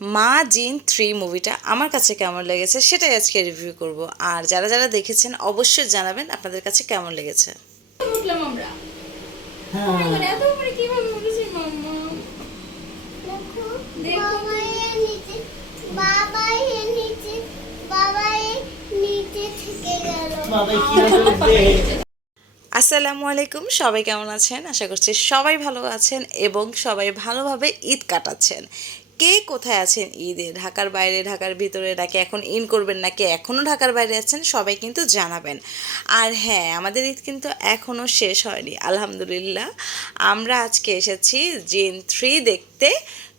মা জিন 3 মুভিটা আমার কাছে কেমন লেগেছে সেটাই আজকে রিভিউ করব। আর যারা যারা দেখেছেন অবশ্যই জানাবেন আপনাদের কাছে কেমন লেগেছে। উঠলাম আমরা। হ্যাঁ মানে এত উপরে কিভাবে উঠেছি মাম্মা? দেখো দেখো বাবা এর নিচে বাবা এর নিচে বাবা এর নিচে থেকে গেল বাবা কিভাবে উঠবে? আসসালামু আলাইকুম, সবাই কেমন আছেন? আশা করছি সবাই ভালো আছেন এবং সবাই ভালোভাবে ঈদ কাটাচ্ছেন। কে কোথায় আছেন ঈদে? ঢাকার বাইরে, ঢাকার ভিতরে, নাকি এখন ইন করবেন, নাকি এখনও ঢাকার বাইরে আছেন, সবাই কিন্তু জানাবেন। আর হ্যাঁ, আমাদের ঈদ কিন্তু এখনও শেষ হয়নি আলহামদুলিল্লাহ। আমরা আজকে এসেছি জিন 3 দেখতে।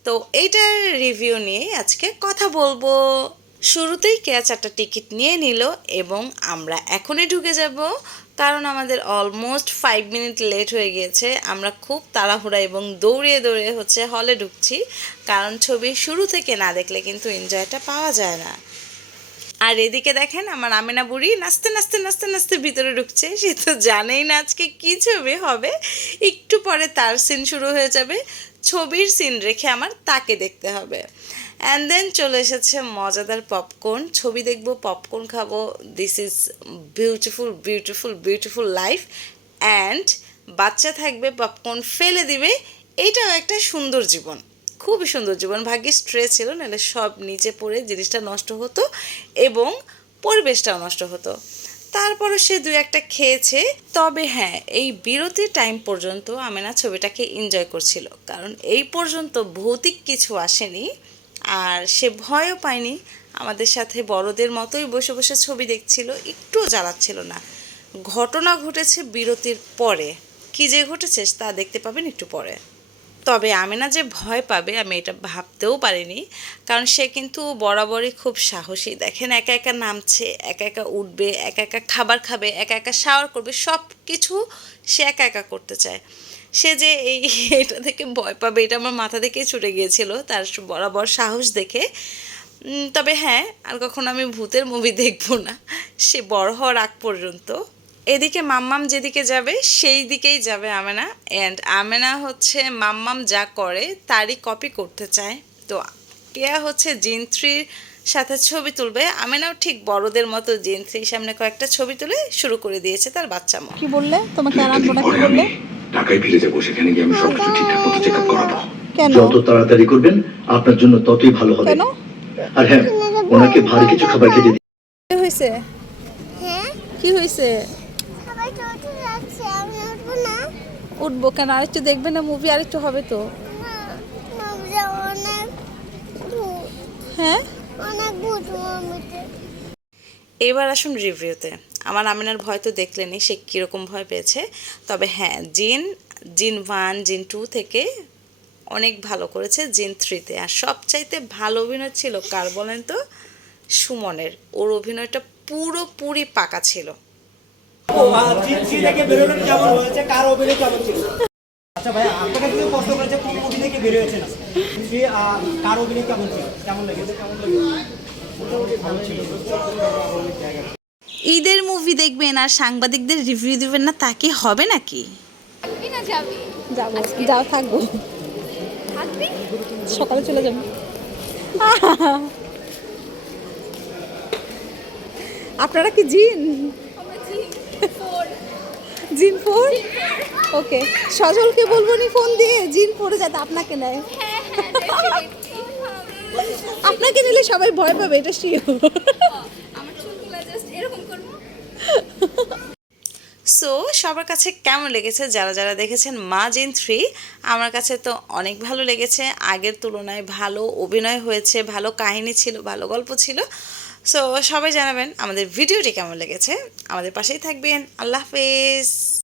তো এইটার রিভিউ নিয়ে আজকে কথা বলবো। শুরুতেই কেয়া 4টা টিকিট নিয়ে নিল এবং আমরা এখনই ঢুকে যাব, কারণ আমাদের অলমোস্ট 5 মিনিট লেট হয়ে গিয়েছে। আমরা খুব তাড়াহুড়া এবং দৌড়িয়ে দৌড়িয়ে হলে ঢুকছি, কারণ ছবি শুরু থেকে না দেখলে কিন্তু এনজয়টা পাওয়া যায় না। আর এদিকে দেখেন আমার আমেনা বুড়ি নাচতে নাচতে নাচতে নাচতে ভিতরে ঢুকছে। সে তো জানেই না আজকে কী ছবি হবে। একটু পরে তার সিন শুরু হয়ে যাবে, ছবির সিন রেখে আমার তাকে দেখতে হবে। অ্যান্ড দেন চলে এসেছে মজাদার পপকর্ন। ছবি দেখবো, পপকর্ন খাবো। This is beautiful beautiful beautiful life. And বাচ্চা থাকবে, পপকর্ন ফেলে দিবে। এইটাও একটা সুন্দর জীবন, খুবই সুন্দর জীবন। ভাগ্যে স্ট্রে ছিল, নাহলে সব নিচে পড়ে জিনিসটা নষ্ট হতো এবং পরিবেশটাও নষ্ট হতো। তারপরে সে দুই একটা খেয়েছে। তবে হ্যাঁ, এই বিরতির টাইম পর্যন্ত আমেনা ছবিটাকে এনজয় করছিল, কারণ এই পর্যন্ত ভৌতিক কিছু আসেনি আর সে ভয়ও পায়নি। আমাদের সাথে বড়দের মতোই বসে বসে ছবি দেখছিল, একটুও জ্বালাচ্ছিল না। ঘটনা ঘটেছে বিরতির পরে, কী যে ঘটেছে তা দেখতে পাবেন একটু পরে। তবে আমেনা যে ভয় পাবে আমি এটা ভাবতেও পারিনি, কারণ সে কিন্তু বরাবরই খুব সাহসী। দেখেন একা একা নামছে, একা একা উঠবে, একা একা খাবার খাবে, একা একা শাওয়ার করবে, সব কিছু সে একা একা করতে চায়। সে যে এটা থেকে ভয় পাবে এটা আমার মাথা থেকেই ছুটে গিয়েছিল তার বরাবর সাহস দেখে। তবে হ্যাঁ, আর কখনো আমি ভূতের মুভি দেখবো না সে বড় হওয়ার আগ পর্যন্ত। এদিকে মাম্মাম যেদিকে যাবে সেই দিকেই যাবে আমেনা। অ্যান্ড আমেনা মাম্মাম যা করে তারই কপি করতে চায়। তো কেয়া জিন 3 সাথে ছবি তুলবে, আমেনাও ঠিক বড়দের মতো জিন 3 সামনে কয়েকটা ছবি তুলে শুরু করে দিয়েছে তার বাচ্চা মা। কি বললে? তোমাকে আর আনবো না, কি বললে? ঢাকায় ফিরে যাবো, সেখানে গিয়ে আমি সবকিছু ঠিকঠাক মতো চেক আপ করাবো। কেন? যত তাড়াতাড়ি করবেন আপনার জন্য ততই ভালো হবে। কেন? আর হ্যাঁ, ওনাকে ভারী কিছু খাবার খেতে দিন। কি হয়েছে? হ্যাঁ কি হয়েছে? সবাই তো উঠে যাচ্ছে আমি উঠবো না উঠবো কেন? আরেকটু দেখবে না মুভি? আরেকটু হবে তো। না মজা অনেক ভূত হ্যাঁ, অনেক ভূত মমিতে এবার আসুন রিভিউতে। আমার আমিনার ভয় তো দেখলেনই, সে কীরকম ভয় পেয়েছে। তবে হ্যাঁ, জিন জিন 1 জিন 2 থেকে অনেক ভালো করেছে জিন 3-তে। আর সবচাইতে ভালো অভিনয় ছিল কার বলেন তো? সুমনের। ওর অভিনয়টা পুরোপুরি পাকা ছিল। জিনসি থেকে বেরোলেন কেমন হয়েছে? কার অভিনয় কেমন ছিল? আচ্ছা ভাই, আপনাকে যদি প্রশ্ন করেছে কোন মুভি থেকে বের হয়েছেন জিনসি, কার অভিনয় কেমন ছিল, কেমন লেগেছে? মোটামুটি ভালো ছিল। ঈদের মুভি দেখবেন আর সাংবাদিকদের রিভিউ দিবেন না, তা কি হবে নাকি? থাকবি না যাবি? যাবো, যাও, থাকবো। থাকবি? সকালে চলে যাবো। আপনারা কি জিন? আমরা জিন 4। জিন 4? ওকে, সজলকে বলবো নি ফোন দিয়ে জিন 4 যাতে আপনাকে নেয়। হ্যাঁ হ্যাঁ ডেফিনেটলি। আপনাকে নিলে সবাই ভয় পাবে, এটা শিওর। আমার চুলগুলো জাস্ট এরকম করব। সো সবার কাছে কেমন লেগেছে? যারা যারা দেখেছেন মা জিন 3, আমার কাছে তো অনেক ভালো লেগেছে। আগের তুলনায় ভালো অভিনয় হয়েছে, ভালো কাহিনী ছিল, ভালো গল্প ছিল। সো সবাই জানাবেন আমাদের ভিডিওটি কেমন লেগেছে। আমাদের পাশেই থাকবেন। আল্লাহ হাফেজ।